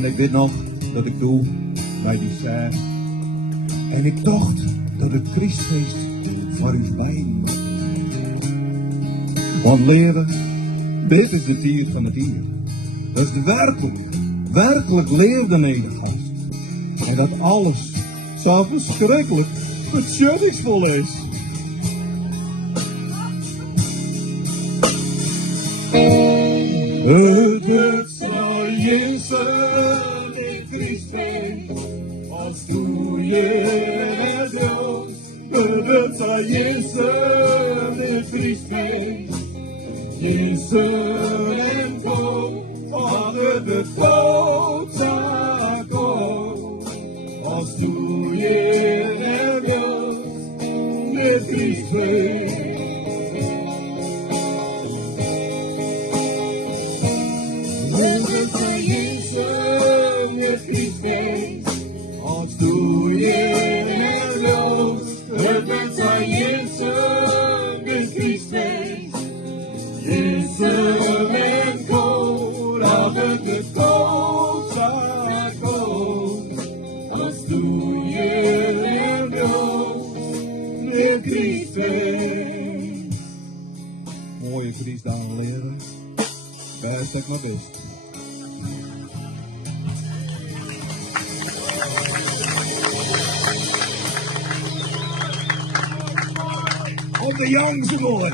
En ik weet nog dat ik doe bij die zei. En ik dacht dat het Krystfeest voor u beiden was. Want leren, dit is de tier van het hier. Dat is de werkelijk leerde nedergast. En dat alles zo verschrikkelijk beschuttingsvol is. Het wordt zo Iensum Dit Krystfeest, als doe je het dood. Het wordt zo Iensum Dit Krystfeest, Iensum en koop, van het dood zal komen. Als doe je het dood, dit Krystfeest. Iensum Dit Krystfeest, als doe je het dood. Het wordt zo Iensum Dit Krystfeest, Iensum en kool, als het dood zal komen. Als doe je het dood, dit Krystfeest. Mooie Krystdagen leren, best ik maar best. Op de jongste mooi.